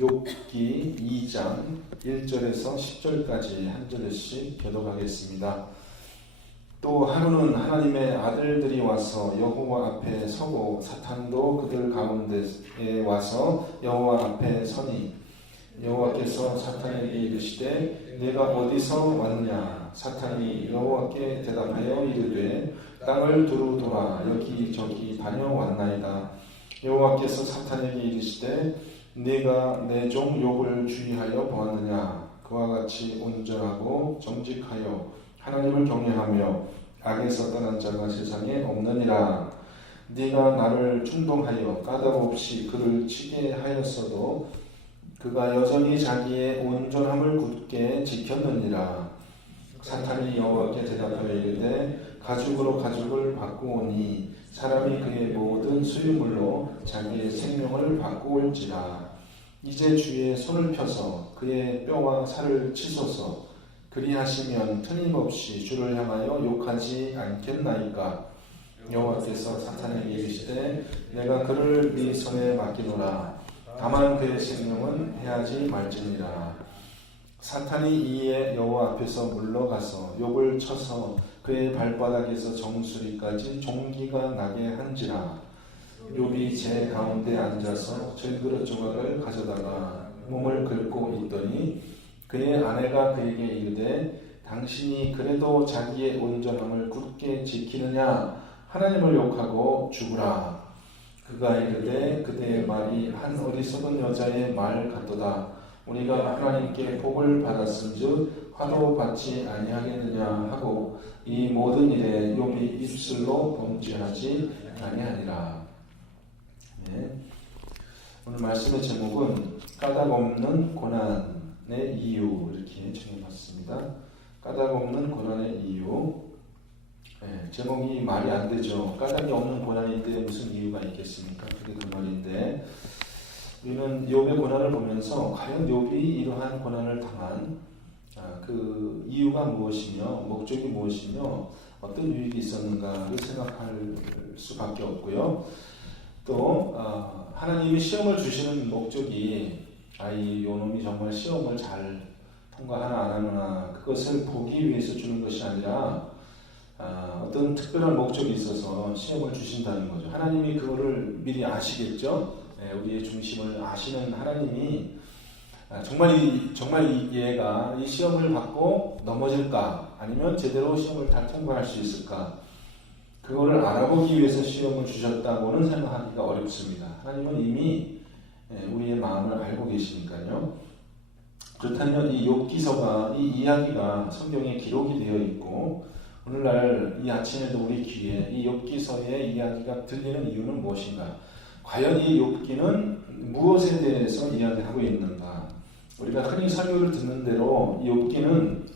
욥기 2장 1절에서 10절까지 한 절씩 교독하겠습니다. 또 하루는 하나님의 아들들이 와서 여호와 앞에 서고 사탄도 그들 가운데에 와서 여호와 앞에 서니 여호와께서 사탄에게 이르시되 내가 어디서 왔냐? 사탄이 여호와께 대답하여 이르되 땅을 두루 돌아 여기저기 다녀왔나이다. 여호와께서 사탄에게 이르시되 네가 내 종 욥을 주의하여 보았느냐? 그와 같이 온전하고 정직하여 하나님을 경외하며 악에서 떠난 자가 세상에 없느니라. 네가 나를 충동하여 까닭없이 그를 치게 하였어도 그가 여전히 자기의 온전함을 굳게 지켰느니라. 사탄이 여호와께 대답하여 이르되 가죽으로 가죽을 바꾸오니 사람이 그의 모든 수유물로 자기의 생명을 바꾸올지라. 이제 주의 손을 펴서 그의 뼈와 살을 치소서. 그리하시면 틀림없이 주를 향하여 욕하지 않겠나이까. 여호와께서 사탄에게 이르시되 내가 그를 네 손에 맡기노라. 다만 그의 생명은 해하지 말지니라. 사탄이 이에 여호와 앞에서 물러가서 욥을 쳐서 그의 발바닥에서 정수리까지 종기가 나게 한지라. 욥이 제 가운데 앉아서 질그릇 조각을 가져다가 몸을 긁고 있더니 그의 아내가 그에게 이르되 당신이 그래도 자기의 온전함을 굳게 지키느냐? 하나님을 욕하고 죽으라. 그가 이르되 그대의 말이 한 어리석은 여자의 말 같도다. 우리가 하나님께 복을 받았은즉 화도 받지 아니하겠느냐 하고 이 모든 일에 욥이 입술로 범죄하지 아니하니라. 네. 오늘 말씀의 제목은 까닭없는 고난의 이유 이렇게 정해봤습니다. 까닭없는 고난의 이유. 네, 제목이 말이 안 되죠. 까닭이 없는 고난인데 무슨 이유가 있겠습니까? 그게 그 말인데 우리는 욥의 고난을 보면서 과연 욥이 이러한 고난을 당한 그 이유가 무엇이며 목적이 무엇이며 어떤 유익이 있었는가를 생각할 수밖에 없고요. 또 하나님이 시험을 주시는 목적이 이 요놈이 정말 시험을 잘 통과하나 안 하나 그것을 보기 위해서 주는 것이 아니라 어떤 특별한 목적이 있어서 시험을 주신다는 거죠. 하나님이 그거를 미리 아시겠죠. 우리의 중심을 아시는 하나님이 정말 얘가 이 시험을 받고 넘어질까 아니면 제대로 시험을 다 통과할 수 있을까 그거를 알아보기 위해서 시험을 주셨다고는 생각하기가 어렵습니다. 하나님은 이미 우리의 마음을 알고 계시니까요. 그렇다면 이 욥기서가 이 이야기가 성경에 기록이 되어 있고 오늘날 이 아침에도 우리 귀에 이 욥기서의 이야기가 들리는 이유는 무엇인가? 과연 이 욥기는 무엇에 대해서 이야기하고 있는가? 우리가 흔히 설교를 듣는 대로 이 욥기는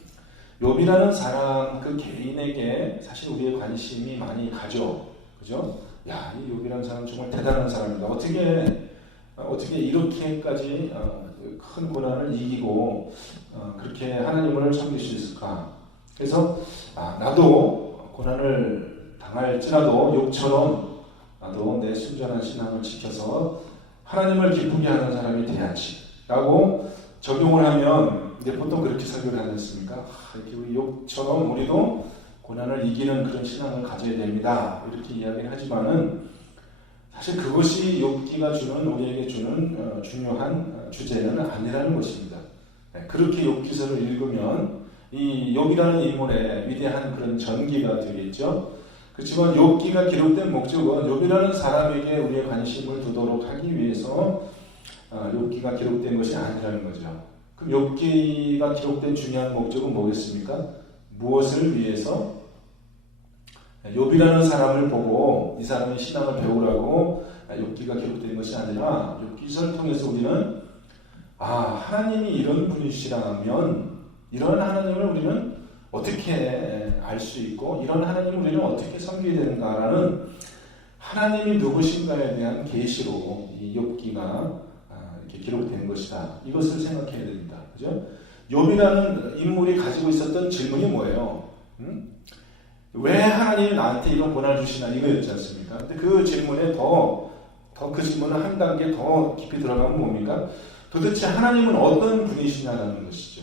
욥이라는 사람 그 개인에게 사실 우리의 관심이 많이 가죠. 그죠? 야, 이 욥이라는 사람 정말 대단한 사람이다. 어떻게 이렇게까지 큰 고난을 이기고 그렇게 하나님을 섬길 수 있을까? 그래서 나도 고난을 당할지라도 욥처럼 나도 내 순전한 신앙을 지켜서 하나님을 기쁘게 하는 사람이 돼야지 라고 적용을 하면 이제 보통 그렇게 설교를 하지 않습니까? 이렇게 우리 욥처럼 우리도 고난을 이기는 그런 신앙을 가져야 됩니다 이렇게 이야기를 하지만은 사실 그것이 욥기가 우리에게 주는 중요한 주제는 아니라는 것입니다. 그렇게 욥기서를 읽으면 이 욥이라는 인물의 위대한 그런 전기가 되겠죠. 그렇지만 욥기가 기록된 목적은 욥이라는 사람에게 우리의 관심을 두도록 하기 위해서 욥기가 기록된 것이 아니라는 거죠. 그럼 욥기가 기록된 중요한 목적은 뭐겠습니까? 무엇을 위해서? 욥이라는 사람을 보고 이 사람의 신앙을 배우라고 욥기가 기록된 것이 아니라 욥기서를 통해서 우리는 하나님이 이런 분이시라면 이런 하나님을 우리는 어떻게 알 수 있고 이런 하나님을 우리는 어떻게 섬겨야 되는가라는 하나님이 누구신가에 대한 계시로 이 욥기가 이렇게 기록된 것이다. 이것을 생각해야 됩니다. 그죠? 욥이라는 인물이 가지고 있었던 질문이 뭐예요? 왜 하나님이 나한테 이런 고난을 주시나 이거였지 않습니까? 근데 그 질문에 그 질문을 한 단계 더 깊이 들어가면 뭡니까? 도대체 하나님은 어떤 분이시냐라는 것이죠.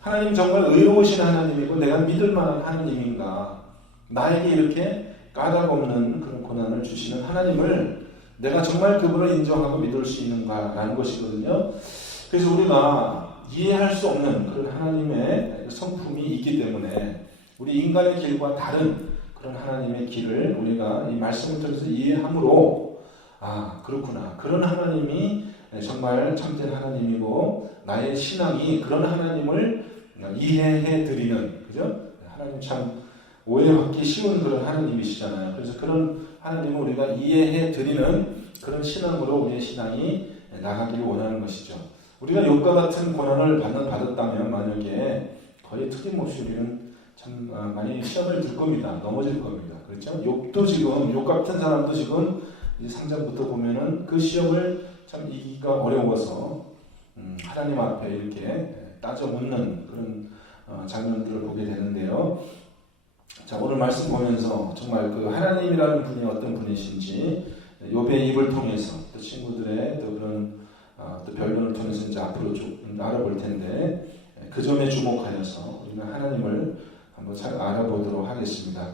하나님 정말 의로우신 하나님이고 내가 믿을 만한 하나님인가, 나에게 이렇게 까닭없는 그런 고난을 주시는 하나님을 내가 정말 그분을 인정하고 믿을 수 있는가라는 것이거든요. 그래서 우리가 이해할 수 없는 그런 하나님의 성품이 있기 때문에 우리 인간의 길과 다른 그런 하나님의 길을 우리가 이 말씀을 통해서 이해함으로 그렇구나, 그런 하나님이 정말 참된 하나님이고 나의 신앙이 그런 하나님을 이해해 드리는, 그죠? 하나님 참 오해받기 쉬운 그런 하나님이시잖아요. 그래서 그런 하나님을 우리가 이해해 드리는 그런 신앙으로 우리의 신앙이 나가기를 원하는 것이죠. 우리가 욥과 같은 고난을 받았다면 만약에 거의 틀림없이 우리는 참 많이 시험을 들 겁니다. 넘어질 겁니다. 그렇죠? 욥도 지금, 욥 같은 사람도 지금 3장부터 보면은 그 시험을 참 이기기가 어려워서 하나님 앞에 이렇게 따져 묻는 그런 장면들을 보게 되는데요. 자, 오늘 말씀 보면서 정말 그 하나님이라는 분이 어떤 분이신지 욥의 입을 통해서 또 친구들의 또 그런 또 변론을 통해서 이제 앞으로 좀 알아볼 텐데 그 점에 주목하여서 우리가 하나님을 한번 잘 알아보도록 하겠습니다.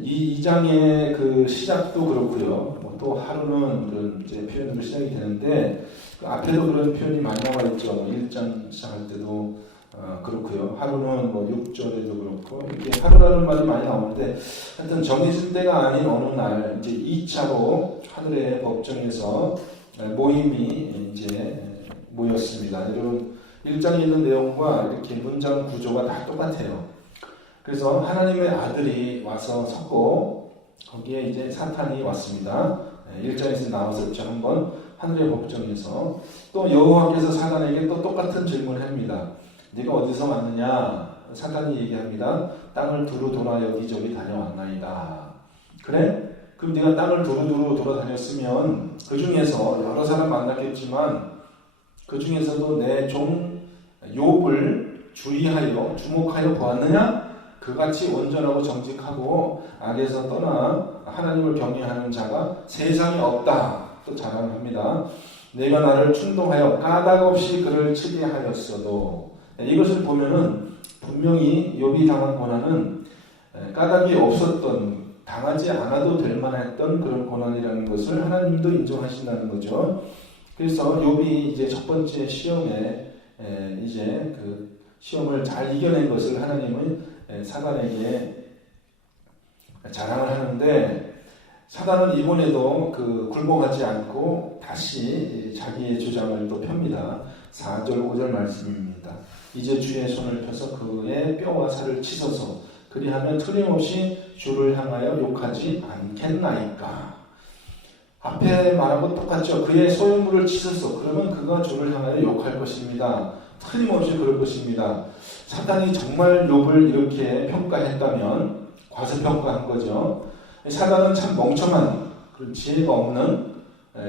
이 2장의 그 시작도 그렇고요. 또 하루는 그런 이제 표현으로 시작이 되는데 그 앞에도 그런 표현이 많이 나와 있죠. 1장 시작할 때도 그렇고요. 하루는 6절에도 그렇고 이렇게 하루라는 말이 많이 나오는데 하여튼 정해진 때가 아닌 어느 날 이제 2차로 하늘의 법정에서 모임이 이제 모였습니다. 여러분 1장에 있는 내용과 이렇게 문장 구조가 다 똑같아요. 그래서 하나님의 아들이 와서 섰고 거기에 이제 사탄이 왔습니다. 1장에서 나왔었죠. 한번 하늘의 법정에서 또 여호와께서 사탄에게 또 똑같은 질문을 합니다. 네가 어디서 왔느냐? 사탄이 얘기합니다. 땅을 두루 돌아 여기저기 다녀왔나이다. 그래? 그럼 네가 땅을 두루두루 돌아다녔으면 그 중에서 여러 사람 만났겠지만 그 중에서도 내 종 욥을 주목하여 보았느냐? 그같이 온전하고 정직하고 악에서 떠나 하나님을 경외하는 자가 세상에 없다. 또 자랑합니다. 내가 나를 충동하여 까닭없이 그를 치게 하였어도 이것을 보면은 분명히 욥이 당한 고난은 까닭이 없었던, 당하지 않아도 될 만했던 그런 고난이라는 것을 하나님도 인정하신다는 거죠. 그래서 욥이 이제 첫 번째 시험에 이제 그 시험을 잘 이겨낸 것을 하나님은 사단에게 자랑을 하는데 사단은 이번에도 그 굴복하지 않고 다시 자기의 주장을 또 펴니다. 4절 5절 말씀입니다. 이제 주의 손을 펴서 그의 뼈와 살을 치소서 그리하면 틀림없이 주를 향하여 욕하지 않겠나이까. 앞에 말하고 똑같죠. 그의 소유물을 치소서 그러면 그가 주를 향하여 욕할 것입니다. 틀림없이 그럴 것입니다. 사단이 정말 욥을 이렇게 평가했다면 과소평가한 거죠. 사단은 참 멍청한 그런 지혜가 없는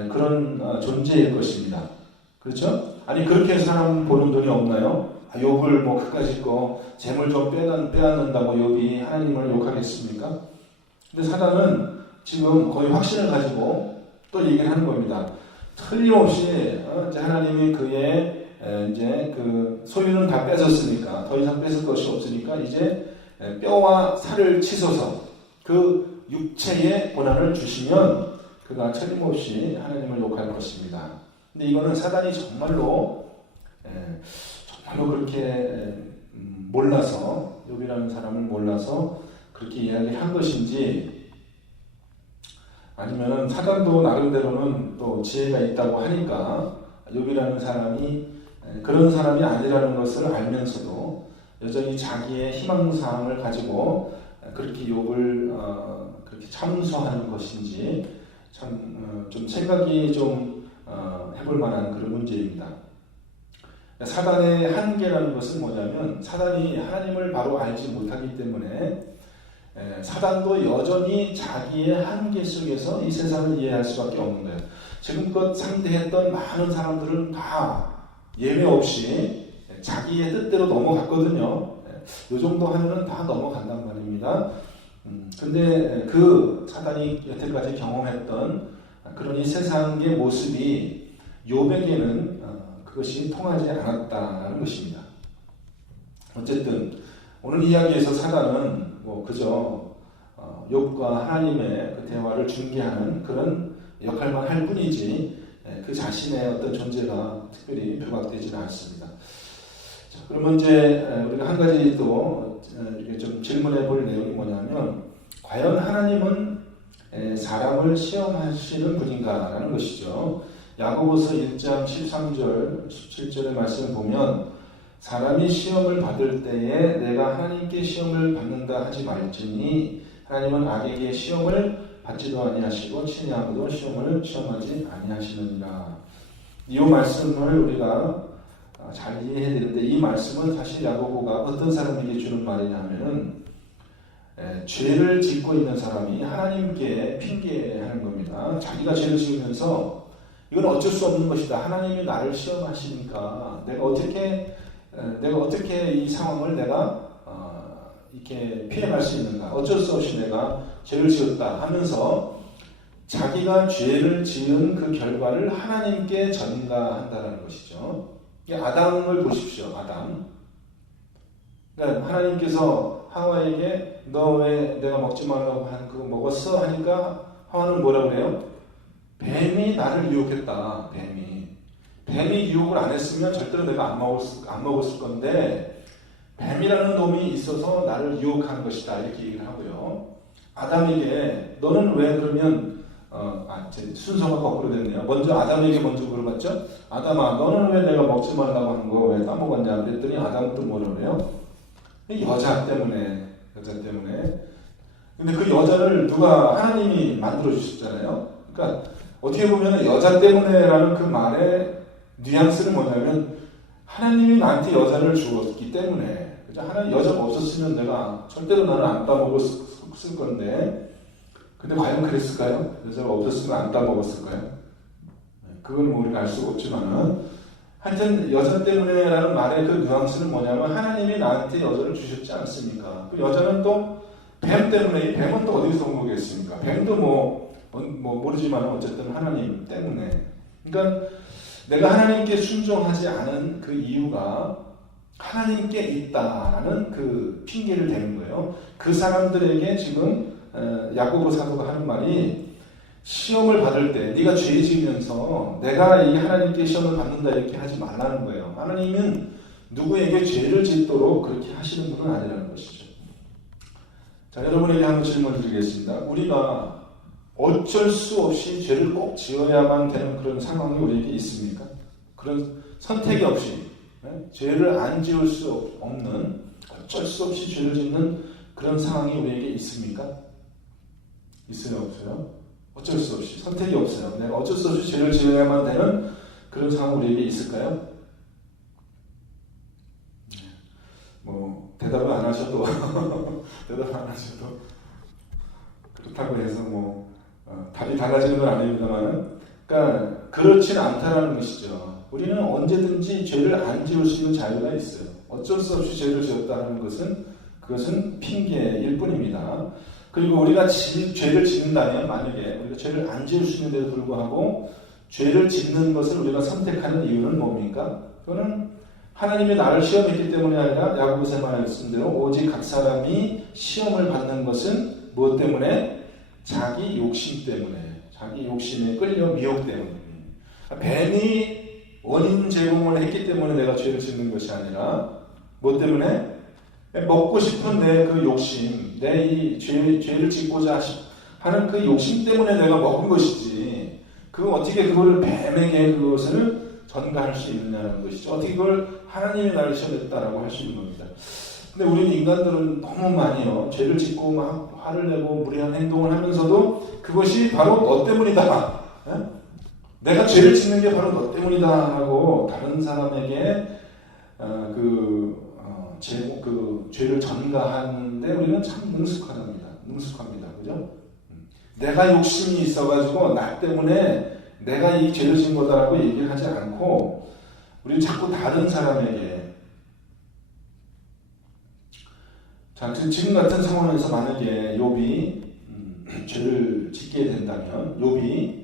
그런 존재일 것입니다. 그렇죠? 아니 그렇게 사람 보는 돈이 없나요? 욥을 그까짓 거 재물 좀 빼앗는다고 욥이 하나님을 욕하겠습니까? 근데 사단은 지금 거의 확신을 가지고 또 얘기를 하는 겁니다. 틀림없이 이제 하나님이 그의 이제 그 소유는 다 뺏었으니까 더 이상 뺏을 것이 없으니까 이제 뼈와 살을 치소서 그 육체의 고난을 주시면 그가 틀림없이 하나님을 욕할 것입니다. 근데 이거는 사단이 정말로 그렇게 몰라서 욥이라는 사람을 몰라서 그렇게 이야기한 것인지 아니면은 사단도 나름대로는 또 지혜가 있다고 하니까 욥이라는 사람이 그런 사람이 아니라는 것을 알면서도 여전히 자기의 희망사항을 가지고 그렇게 욥을 그렇게 참소하는 것인지 참 좀 생각이 좀 해볼 만한 그런 문제입니다. 사단의 한계라는 것은 뭐냐면 사단이 하나님을 바로 알지 못하기 때문에 사단도 여전히 자기의 한계 속에서 이 세상을 이해할 수밖에 없는 거예요. 지금껏 상대했던 많은 사람들은 다 예외 없이 자기의 뜻대로 넘어갔거든요. 이 정도 하면은 다 넘어간단 말입니다. 근데 그 사단이 여태까지 경험했던 그런 이 세상의 모습이 욥에게는 그것이 통하지 않았다는 것입니다. 어쨌든 오늘 이야기에서 사단은 그저 욥과 하나님의 그 대화를 중개하는 그런 역할만 할 뿐이지 그 자신의 어떤 존재가 특별히 부각되지는 않습니다. 자, 그러면 이제 우리가 한 가지 또 이렇게 좀 질문해 볼 내용이 뭐냐면 과연 하나님은 사람을 시험하시는 분인가라는 것이죠. 야고보서 1장 13절 17절의 말씀을 보면 사람이 시험을 받을 때에 내가 하나님께 시험을 받는다 하지 말지니 하나님은 악에게 시험을 받지도 아니하시고 친히 아무도 시험을 시험하지 아니하시느니라. 이 말씀을 우리가 잘 이해해야 되는데 이 말씀은 사실 야고보가 어떤 사람에게 주는 말이냐면은 죄를 짓고 있는 사람이 하나님께 핑계하는 겁니다. 자기가 죄를 지으면서 이건 어쩔 수 없는 것이다. 하나님이 나를 시험하시니까 내가 어떻게 이 상황을 내가 이렇게 피해갈 수 있는가? 어쩔 수 없이 내가 죄를 지었다 하면서 자기가 죄를 지은 그 결과를 하나님께 전가한다는 것이죠. 아담을 보십시오. 아담. 그러니까 하나님께서 하와에게 너 왜 내가 먹지 말라고 한 그거 먹었어? 하니까 하와는 뭐라고 해요? 뱀이 나를 유혹했다. 뱀이 유혹을 안 했으면 절대로 내가 안 먹었을 건데 뱀이라는 놈이 있어서 나를 유혹한 것이다. 이렇게 얘기를 하고요. 아담에게 너는 왜 그러면 제 순서가 거꾸로 됐네요. 먼저 아담에게 먼저 물어봤죠. 아담아 너는 왜 내가 먹지 말라고 한 거 왜 따먹었냐 그랬더니 아담은 또 뭐라고 그래요? 여자 때문에. 근데 그 여자를 누가 하나님이 만들어 주셨잖아요. 그러니까 어떻게 보면 여자 때문에라는 그 말의 뉘앙스는 뭐냐면 하나님이 나한테 여자를 주었기 때문에 하나님 여자가 없었으면 내가 절대로 나는 안 따먹었을 건데 근데 과연 그랬을까요? 여자가 없었으면 안 따먹었을까요? 그건 우리가 알 수가 없지만은 하여튼 여자 때문에라는 말의 그 뉘앙스는 뭐냐면 하나님이 나한테 여자를 주셨지 않습니까? 그 여자는 또 뱀 때문에 뱀은 또 어디서 온 거겠습니까? 뱀도 모르지만 어쨌든 하나님 때문에 그러니까 내가 하나님께 순종하지 않은 그 이유가 하나님께 있다라는 그 핑계를 대는 거예요. 그 사람들에게 지금 야고보 사도가 하는 말이 시험을 받을 때 네가 죄 지으면서 내가 이 하나님께 시험을 받는다 이렇게 하지 말라는 거예요. 하나님은 누구에게 죄를 짓도록 그렇게 하시는 분은 아니라는 것이죠. 자, 여러분에게 한번 질문을 드리겠습니다. 우리가 어쩔 수 없이 죄를 꼭 지어야만 되는 그런 상황이 우리에게 있습니까? 그런 선택이 없이 죄를 안 지을 수 없는 어쩔 수 없이 죄를 짓는 그런 상황이 우리에게 있습니까? 있어요? 없어요? 어쩔 수 없이 선택이 없어요. 내가 어쩔 수 없이 죄를 지어야만 되는 그런 상황이 우리에게 있을까요? 대답을 안 하셔도 그렇다고 해서 답이 달라지는 건 아닙니다만, 그러니까 그렇지는 않다라는 것이죠. 우리는 언제든지 죄를 안 지을 수 있는 자유가 있어요. 어쩔 수 없이 죄를 지었다는 것은 그것은 핑계일 뿐입니다. 그리고 우리가 죄를 짓는다면 만약에 우리가 죄를 안 지을 수 있는데도 불구하고 죄를 짓는 것을 우리가 선택하는 이유는 뭡니까? 그거는 하나님이 나를 시험했기 때문이 아니라 야고보서 말씀대로 오직 각 사람이 시험을 받는 것은 무엇 때문에? 자기 욕심 때문에, 자기 욕심에 끌려 미혹 때문에. 뱀이 원인 제공을 했기 때문에 내가 죄를 짓는 것이 아니라 무엇 때문에? 먹고 싶은 내 그 욕심, 내 이 죄를 짓고자 하는 그 욕심 때문에 내가 먹은 것이지. 어떻게 그거를 뱀에게 그것을 전가할 수 있느냐는 것이죠. 어떻게 그걸 하나님이 나를 시험했다라고 할 수 있는 겁니다. 근데 우리는 인간들은 너무 많이요. 죄를 짓고 막 화를 내고 무례한 행동을 하면서도 그것이 바로 너 때문이다. 내가 죄를 짓는 게 바로 너 때문이다 하고 다른 사람에게 죄를 전가하는데 우리는 참 능숙합니다. 그죠? 내가 욕심이 있어가지고 나 때문에 내가 이 죄를 지은 거다라고 얘기를 하지 않고 우리는 자꾸 다른 사람에게 자, 지금 같은 상황에서 만약에 욥이 죄를 짓게 된다면 욥이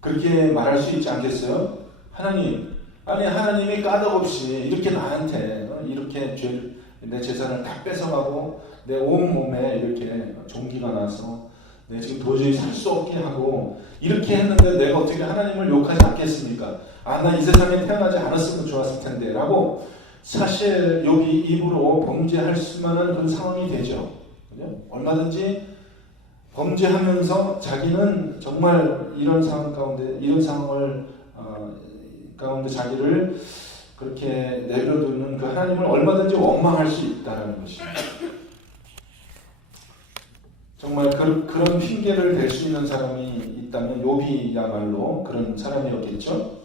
그렇게 말할 수 있지 않겠어요? 하나님, 아니 하나님이 까닭없이 이렇게 나한테 이렇게 내 재산을 다 뺏어가고 내 온몸에 이렇게 종기가 나서 내 지금 도저히 살 수 없게 하고 이렇게 했는데 내가 어떻게 하나님을 욕하지 않겠습니까? 아, 나 이 세상에 태어나지 않았으면 좋았을 텐데 라고 사실 여기 입으로 범죄할 수만한 그런 상황이 되죠. 그죠? 얼마든지 범죄하면서 자기는 정말 이런 상황 가운데 이런 상황을 가운데 자기를 그렇게 내버려두는 그 하나님을 얼마든지 원망할 수 있다는 것입니다. 정말 그런 핑계를 댈 수 있는 사람이 있다면 욥이야말로 그런 사람이었겠죠.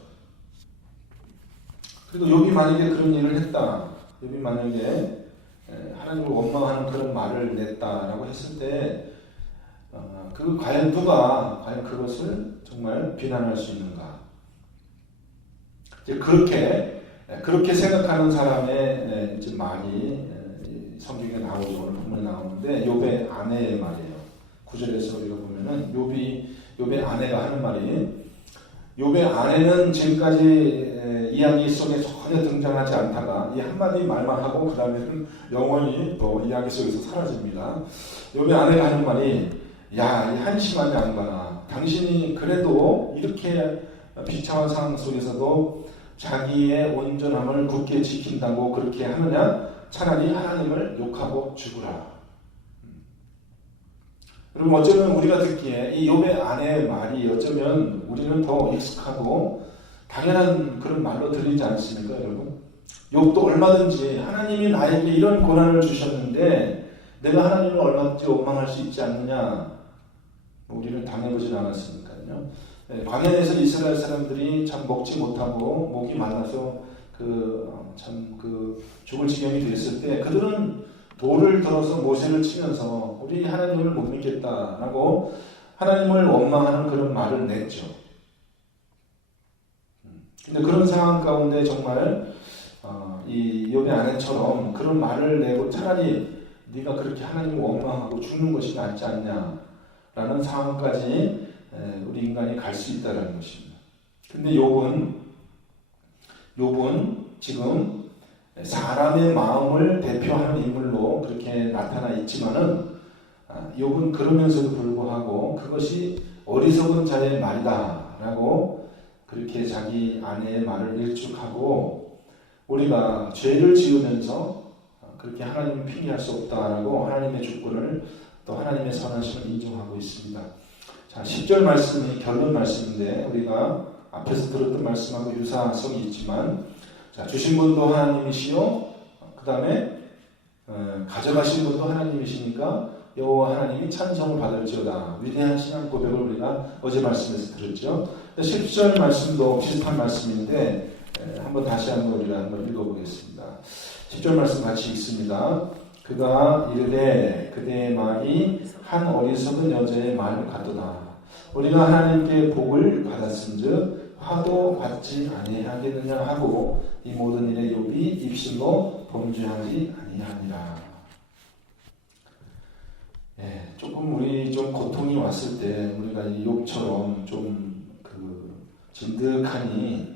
그리고 욥이 만약에 그런 일을 했다, 욥이 만약에 하나님을 원망하는 그런 말을 냈다라고 했을 때 과연 누가 과연 그것을 정말 비난할 수 있는가? 이제 그렇게 생각하는 사람의 이제 말이 성경에 나오죠. 오늘 본문에 나오는데 욥의 아내의 말이에요. 9절에서 우리가 보면은 욥의 아내가 하는 말이, 욥의 아내는 지금까지 이야기 속에 전혀 등장하지 않다가 이 한마디 말만 하고 그 다음에는 영원히 또 이야기 속에서 사라집니다. 욥의 아내가 하는 말이, 야, 이 한심한 양반아, 당신이 그래도 이렇게 비참한 상황 속에서도 자기의 온전함을 굳게 지킨다고 그렇게 하느냐? 차라리 하나님을 욕하고 죽으라. 여러분, 어쩌면 우리가 듣기에 이 욥의 아내의 말이 어쩌면 우리는 더 익숙하고 당연한 그런 말로 들리지 않습니까, 여러분? 욥도 얼마든지 하나님이 나에게 이런 고난을 주셨는데 내가 하나님을 얼마든지 원망할 수 있지 않느냐? 우리는 당해보진 않았으니까요. 광야에서 이스라엘 사람들이 참 먹지 못하고 목이 말라서 죽을 지경이 됐을 때 그들은 돌을 들어서 모세를 치면서 우리 하나님을 못 믿겠다라고 하나님을 원망하는 그런 말을 냈죠. 근데 그런 상황 가운데 정말 이 욥의 아내처럼 그런 말을 내고 차라리 네가 그렇게 하나님을 원망하고 죽는 것이 낫지 않냐라는 상황까지 우리 인간이 갈 수 있다는 것입니다. 근데 욥은 지금 사람의 마음을 대표하는 인물로 그렇게 나타나 있지만은 욥은 그러면서도 불구하고 그것이 어리석은 자의 말이다라고 그렇게 자기 아내의 말을 일축하고, 우리가 죄를 지으면서 그렇게 하나님을 핑계할 수 없다라고 하나님의 주권을 또 하나님의 선하심을 인정하고 있습니다. 자, 10절 말씀이 결론 말씀인데 우리가 앞에서 들었던 말씀하고 유사성이 있지만, 자, 주신 분도 하나님이시요, 그 다음에 가져가신 분도 하나님이시니까 여호와 하나님이 찬송을 받을지어다. 위대한 신앙 고백을 우리가 어제 말씀에서 들었죠. 10절 말씀도 비슷한 말씀인데 다시 한번 우리가 한번 읽어보겠습니다. 10절 말씀 같이 읽습니다. 그가 이르되 그대의 말이 한 어리석은 여자의 말 같도다. 우리가 하나님께 복을 받았은즉 화도 받지 아니하겠느냐 하고 이 모든 일에 욥이 입술로 범죄하지 아니하니라. 조금 우리 좀 고통이 왔을 때 우리가 이 욥처럼 좀 진득하니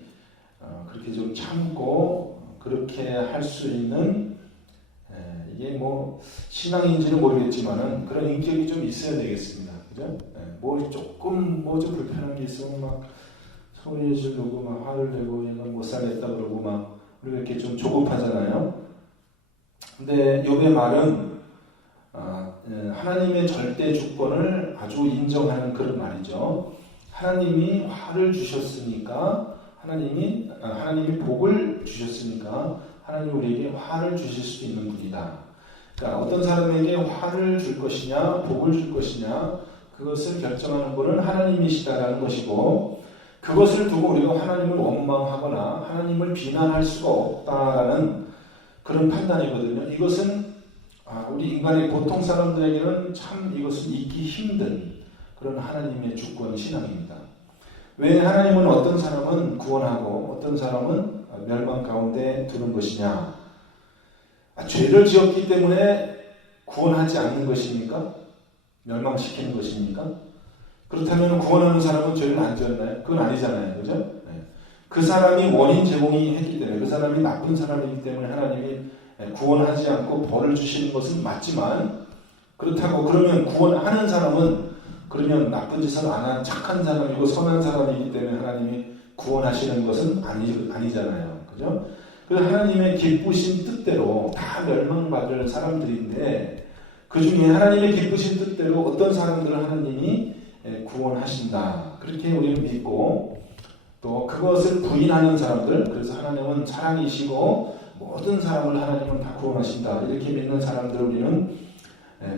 그렇게 좀 참고 그렇게 할 수 있는, 이게 뭐 신앙인지는 모르겠지만은 그런 인격이 좀 있어야 되겠습니다. 그죠? 뭐 조금 뭐 좀 불편한 게 있으면 막 소리에 지르고 막 화를 내고 얘가 못 살겠다 그러고 막 우리가 이렇게 좀 조급하잖아요. 근데 욥의 말은 하나님의 절대 주권을 아주 인정하는 그런 말이죠. 하나님이 화를 주셨으니까 하나님이 복을 주셨으니까 하나님이 우리에게 화를 주실 수 있는 분이다. 그러니까 어떤 사람에게 화를 줄 것이냐 복을 줄 것이냐 그것을 결정하는 분은 하나님이시다라는 것이고, 그것을 두고 우리가 하나님을 원망하거나 하나님을 비난할 수가 없다라는 그런 판단이거든요. 이것은 우리 인간의 보통 사람들에게는 참 이것은 잊기 힘든 그런 하나님의 주권 신앙입니다. 왜 하나님은 어떤 사람은 구원하고 어떤 사람은 멸망 가운데 두는 것이냐? 죄를 지었기 때문에 구원하지 않는 것입니까? 멸망시키는 것입니까? 그렇다면 구원하는 사람은 죄를 안 지었나요? 그건 아니잖아요. 그죠? 그 사람이 원인 제공이 했기 때문에, 그 사람이 나쁜 사람이기 때문에 하나님이 구원하지 않고 벌을 주시는 것은 맞지만, 그렇다고 그러면 구원하는 사람은 그러면 나쁜 짓을 안 한 착한 사람이고 선한 사람이기 때문에 하나님이 구원하시는 것은 아니잖아요. 그죠? 그래서 하나님의 기쁘신 뜻대로 다 멸망받을 사람들인데, 그 중에 하나님의 기쁘신 뜻대로 어떤 사람들을 하나님이 구원하신다. 그렇게 우리는 믿고, 또 그것을 부인하는 사람들, 그래서 하나님은 사랑이시고 모든 사람을 하나님은 다 구원하신다. 이렇게 믿는 사람들을 우리는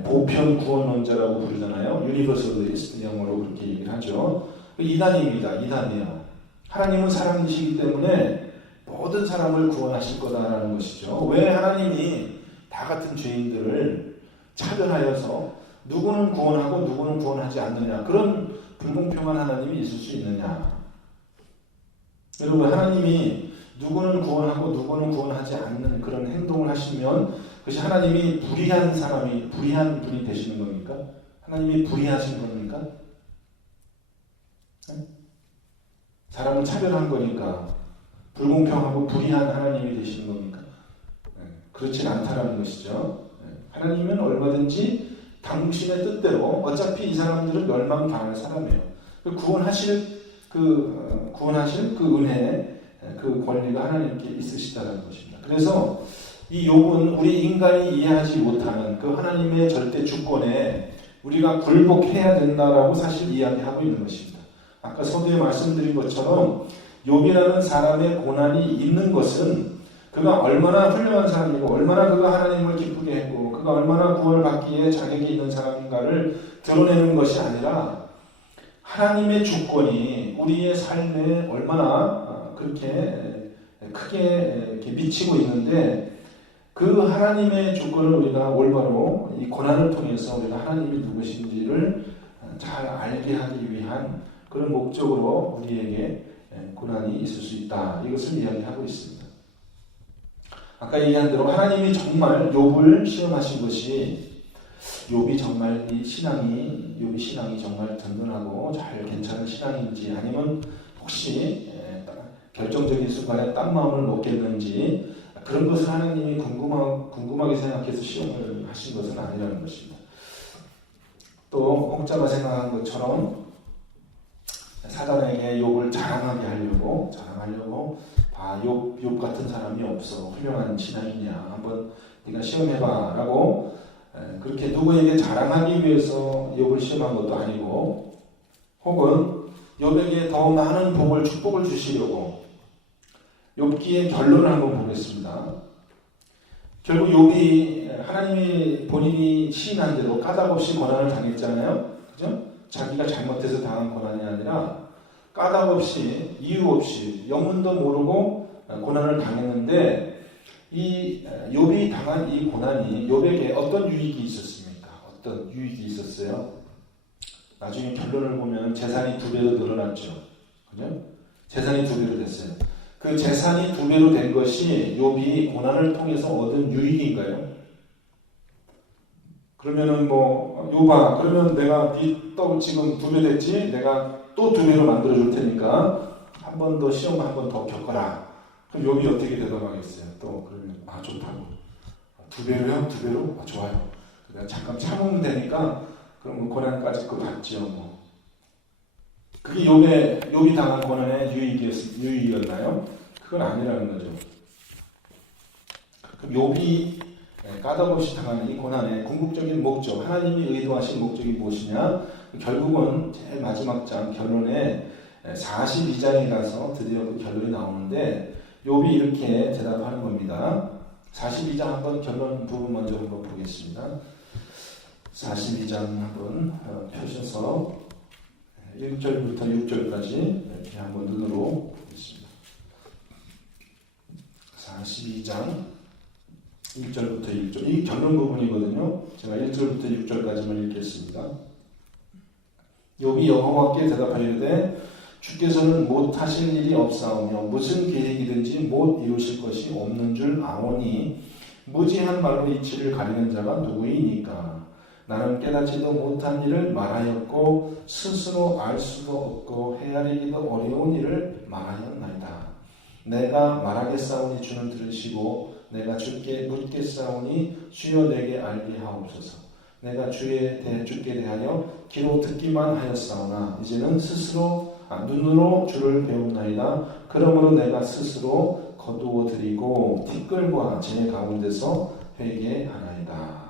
보편 구원론자라고 부르잖아요. 유니버설리스트 영어로 그렇게 얘기를 하죠. 이단입니다. 이단이에요. 하나님은 사랑이시기 때문에 모든 사람을 구원하실 거다라는 것이죠. 왜 하나님이 다 같은 죄인들을 차별하여서 누구는 구원하고 누구는 구원하지 않느냐, 그런 불공평한 하나님이 있을 수 있느냐. 여러분, 하나님이 누구는 구원하고 누구는 구원하지 않는 그런 행동을 하시면 그것이 하나님이 불의한 분이 되시는 겁니까? 하나님이 불의하신 겁니까? 사람을 차별한 거니까 불공평하고 불의한 하나님이 되시는 겁니까? 그렇진 않다라는 것이죠. 하나님은 얼마든지 당신의 뜻대로, 어차피 이 사람들은 멸망당할 사람이에요. 구원하실 그 은혜, 그 권리가 하나님께 있으시다는 것입니다. 그래서 이 욥은 우리 인간이 이해하지 못하는 그 하나님의 절대 주권에 우리가 굴복해야 된다라고 사실 이야기하고 있는 것입니다. 아까 서두에 말씀드린 것처럼 욥이라는 사람의 고난이 있는 것은 그가 얼마나 훌륭한 사람이고 얼마나 그가 하나님을 기쁘게 했고 그가 얼마나 구원을 받기에 자격이 있는 사람인가를 드러내는 것이 아니라 하나님의 주권이 우리의 삶에 얼마나 그렇게 크게 이렇게 미치고 있는데, 그 하나님의 주권을 우리가 올바로 이 고난을 통해서 우리가 하나님이 누구신지를 잘 알게 하기 위한 그런 목적으로 우리에게 고난이 있을 수 있다. 이것을 이야기하고 있습니다. 아까 얘기한 대로 하나님이 정말 욥을 시험하신 것이 욥이 정말 욥이 신앙이 정말 든든하고 잘 괜찮은 신앙인지, 아니면 혹시 결정적인 순간에 딴 마음을 먹겠는지, 그런 것을 하나님이 궁금하게 생각해서 시험을 하신 것은 아니라는 것입니다. 또 혹자가 생각한 것처럼 사단에게 욥을 자랑하게 하려고 욥 같은 사람이 없어, 훌륭한 신앙이냐, 한번 네가 시험해봐 라고 그렇게 누구에게 자랑하기 위해서 욥을 시험한 것도 아니고, 혹은 욥에게 더 많은 복을, 축복을 주시려고 욥기의 결론을 한번 보겠습니다. 결국 욥이 하나님이 본인이 시인한 대로 까닭없이 고난을 당했잖아요. 그죠? 자기가 잘못해서 당한 고난이 아니라 까닭없이, 이유 없이, 영문도 모르고 고난을 당했는데, 이 욥이 당한 이 고난이 욥에게 어떤 유익이 있었습니까? 어떤 유익이 있었어요? 나중에 결론을 보면 재산이 2배로 늘어났죠. 그죠? 재산이 2배로 됐어요. 그 재산이 2배로 된 것이 욥이 고난을 통해서 얻은 유익인가요? 그러면은 욥아, 그러면 내가 네 떡 지금 2배 됐지? 내가 또 2배로 만들어 줄 테니까 한 번 더 시험 한 번 더 겪어라. 그럼 욥이 어떻게 대답하겠어요? 또 그러면 좋다고. 2배로요? 2배로? 좋아요. 내가 잠깐 참으면 되니까 그럼 고난까지 거 받지요. 그게 욥이 당한 고난의 유익이었나요? 그건 아니라는 거죠. 그럼 욥이 까닭없이 당한 이 고난의 궁극적인 목적, 하나님이 의도하신 목적이 무엇이냐? 결국은 제일 마지막 장 결론에 42장에 가서 드디어 그 결론이 나오는데, 욥이 이렇게 대답하는 겁니다. 42장 한번 결론 부분 먼저 한번 보겠습니다. 42장 한번 펴셔서 1절부터 6절까지 이렇게 한번 눈으로 보겠습니다. 42장 1절부터 6절, 이 결론 부분이거든요. 제가 1절부터 6절까지만 읽겠습니다. 욥이 여호와께 대답하이르되 주께서는 못하실 일이 없사오며 무슨 계획이든지 못 이루실 것이 없는 줄 아오니 무지한 말로 이치를 가리는 자가 누구이니까. 나는 깨닫지도 못한 일을 말하였고 스스로 알 수도 없고 헤아리기도 어려운 일을 말하였나이다. 내가 말하겠사오니 주는 들으시고 내가 주께 묻겠사오니 주여 내게 알게 하옵소서. 내가 주께 대하여 귀로 듣기만 하였사오나 이제는 스스로 눈으로 주를 배움나이다. 그러므로 내가 스스로 거두어 드리고 티끌과 제 가운데서 회개하나이다.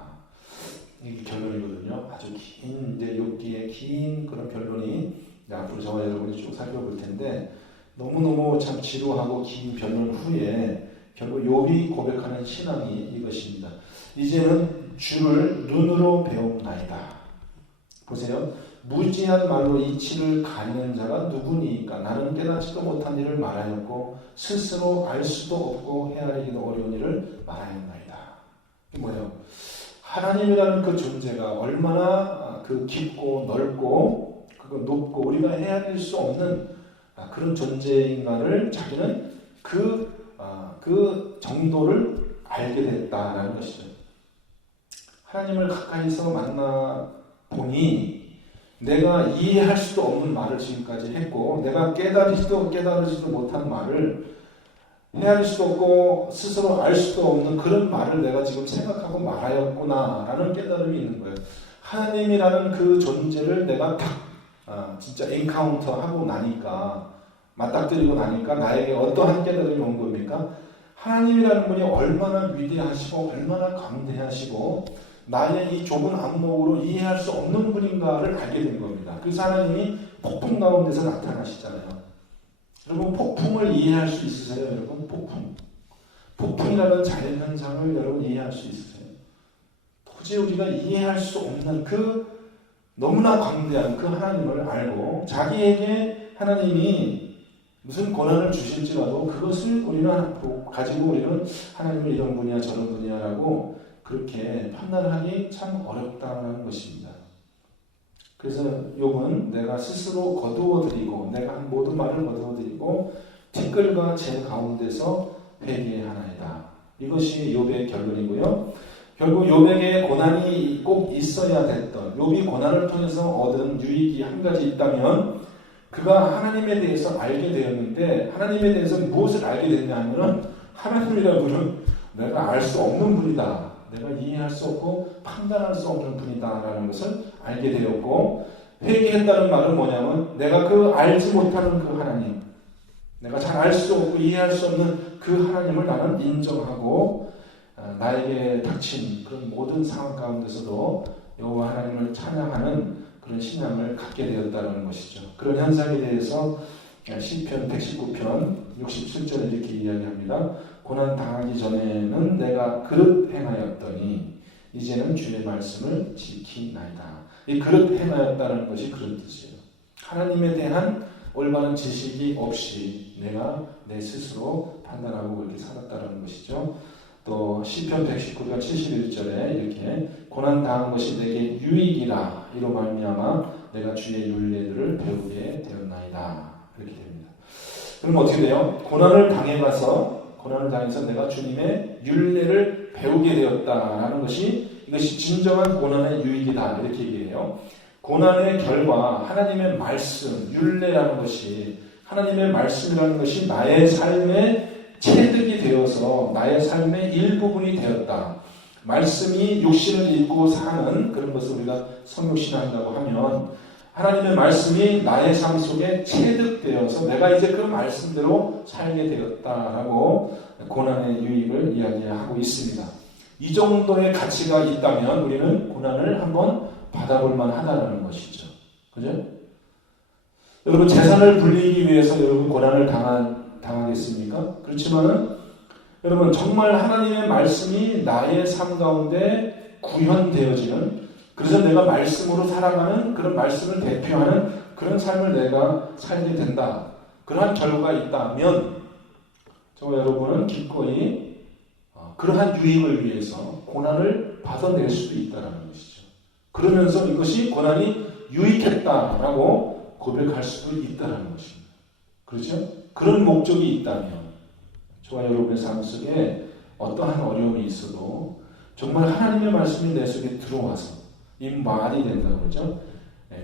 이게 결론이거든요. 아주 긴 이제 욥기의 긴 그런 결론이 앞으로 저와 여러분이 쭉 살펴볼 텐데 너무너무 참 지루하고 긴 변론 후에 결국 욥이 고백하는 신앙이 이것입니다. 이제는 주를 눈으로 배움나이다. 보세요. 무지한 말로 이치를 가리는 자가 누구니까? 나는 깨닫지도 못한 일을 말하였고 스스로 알 수도 없고 헤아리기도 어려운 일을 말하였나이다. 이게 뭐예요? 하나님이라는 그 존재가 얼마나 그 깊고 넓고 그거 높고 우리가 헤아릴 수 없는 그런 존재인가를 자기는 그 정도를 알게 됐다라는 것이죠. 하나님을 가까이서 만나 보니 내가 이해할 수도 없는 말을 지금까지 했고 내가 깨달으지도 못한 말을 헤아릴 수도 없고 스스로 알 수도 없는 그런 말을 내가 지금 생각하고 말하였구나라는 깨달음이 있는 거예요. 하나님이라는 그 존재를 내가 진짜 엔카운터 하고 나니까 맞닥뜨리고 나니까 나에게 어떠한 깨달음이 온 겁니까? 하나님이라는 분이 얼마나 위대하시고 얼마나 강대하시고 나의 이 좁은 안목으로 이해할 수 없는 분인가를 알게 된 겁니다. 그래서 하나님이 폭풍 가운데서 나타나시잖아요. 여러분 폭풍을 이해할 수 있으세요? 여러분 폭풍이라는 자연현상을 여러분 이해할 수 있으세요? 도저히 우리가 이해할 수 없는 그 너무나 광대한 그 하나님을 알고 자기에게 하나님이 무슨 권한을 주실지라도 그것을 우리는 가지고 우리는 하나님은 이런 분이야 저런 분이야라고 그렇게 판단하기 참 어렵다는 것입니다. 그래서 욥은 내가 스스로 거두어드리고 내가 한 모든 말을 거두어드리고 티끌과 제 가운데서 회개하나이다. 이것이 욥의 결론이고요. 결국 욥에게 고난이 꼭 있어야 됐던 욥이 고난을 통해서 얻은 유익이 한 가지 있다면 그가 하나님에 대해서 알게 되었는데 하나님에 대해서 무엇을 알게 됐냐 하면 하나님이라는 분은 내가 알 수 없는 분이다. 내가 이해할 수 없고 판단할 수 없는 분이다라는 것을 알게 되었고 회개했다는 말은 뭐냐면 내가 그 알지 못하는 그 하나님 내가 잘 알 수 없고 이해할 수 없는 그 하나님을 나는 인정하고 나에게 닥친 그런 모든 상황 가운데서도 여호와 하나님을 찬양하는 그런 신앙을 갖게 되었다는 것이죠. 그런 현상에 대해서 시편 119편 67절에 이렇게 이야기합니다. 고난 당하기 전에는 내가 그릇 행하였더니 이제는 주의 말씀을 지키나이다. 이 그릇 행하였다는 것이 그런 뜻이에요. 하나님에 대한 올바른 지식이 없이 내가 내 스스로 판단하고 그렇게 살았다는 것이죠. 또 시편 119편 71절에 이렇게 고난 당한 것이 내게 유익이라 이로 말미암아 내가 주의 율례들을 배우게 되었나이다. 이렇게 됩니다. 그럼 어떻게 돼요? 고난을 당해서 내가 주님의 율례를 배우게 되었다라는 것이 이것이 진정한 고난의 유익이다 이렇게 얘기해요. 고난의 결과 하나님의 말씀, 율례라는 것이 하나님의 말씀이라는 것이 나의 삶의 체득이 되어서 나의 삶의 일부분이 되었다. 말씀이 육신을 입고 사는 그런 것을 우리가 성육신한다고 하면 하나님의 말씀이 나의 삶 속에 체득되어서 내가 이제 그 말씀대로 살게 되었다라고 고난의 유익을 이야기하고 있습니다. 이 정도의 가치가 있다면 우리는 고난을 한번 받아볼 만하다는 것이죠. 그죠? 여러분 재산을 불리기 위해서 여러분 고난을 당하겠습니까? 그렇지만은 여러분 정말 하나님의 말씀이 나의 삶 가운데 구현되어지는 그래서 내가 말씀으로 살아가는 그런 말씀을 대표하는 그런 삶을 내가 살게 된다. 그러한 결과가 있다면 저와 여러분은 기꺼이 그러한 유익을 위해서 고난을 받아낼 수도 있다는 것이죠. 그러면서 이것이 고난이 유익했다라고 고백할 수도 있다는 것입니다. 그렇죠? 그런 목적이 있다면 저와 여러분의 삶 속에 어떠한 어려움이 있어도 정말 하나님의 말씀이 내 속에 들어와서 이 말이 된다고 그러죠.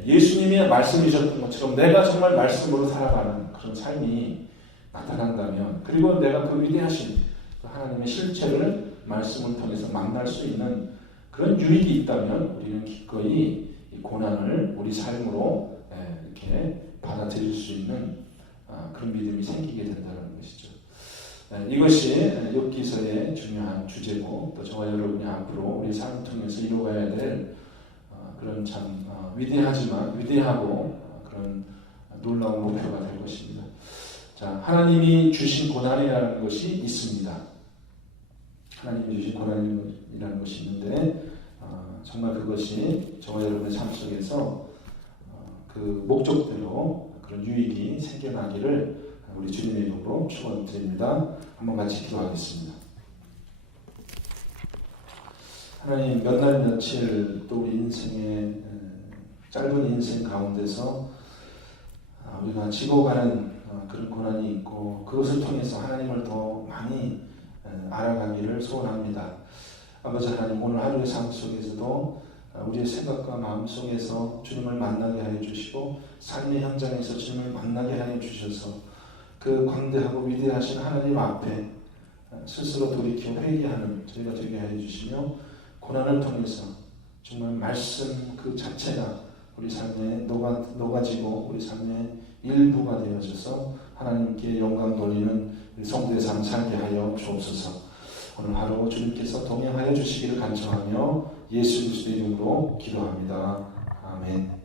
예수님이 말씀이셨던 것처럼 내가 정말 말씀으로 살아가는 그런 삶이 나타난다면, 그리고 내가 그 위대하신 하나님의 실체를 말씀을 통해서 만날 수 있는 그런 유익이 있다면 우리는 기꺼이 이 고난을 우리 삶으로 이렇게 받아들일 수 있는 그런 믿음이 생기게 된다는 것이죠. 이것이 욥기서의 중요한 주제고, 또 저와 여러분이 앞으로 우리 삶을 통해서 이루어가야 될 그런 참 위대하지만 위대하고 그런 놀라운 목표가 될 것입니다. 자, 하나님이 주신 고난이라는 것이 있습니다. 하나님이 주신 고난이라는 것이 있는데 정말 그것이 저와 여러분의 삶 속에서 그 목적대로 그런 유익이 생겨나기를 우리 주님의 이름으로 축원드립니다. 한번 같이 기도하겠습니다. 하나님, 몇 날 며칠 또 우리 인생의 짧은 인생 가운데서 우리가 지고가는 그런 고난이 있고, 그것을 통해서 하나님을 더 많이 알아가기를 소원합니다. 아버지 하나님, 오늘 하루의 삶 속에서도 우리의 생각과 마음 속에서 주님을 만나게 하여 주시고, 삶의 현장에서 주님을 만나게 하여 주셔서 그 광대하고 위대하신 하나님 앞에 스스로 돌이켜 회개하는 저희가 되게 하여 주시며, 고난을 통해서 정말 말씀 그 자체가 우리 삶에 녹아지고 우리 삶의 일부가 되어져서 하나님께 영광 돌리는 우리 성도의 삶 살게 하여 주옵소서. 오늘 하루 주님께서 동행하여 주시기를 간청하며 예수 그리스도의 이름으로 기도합니다. 아멘.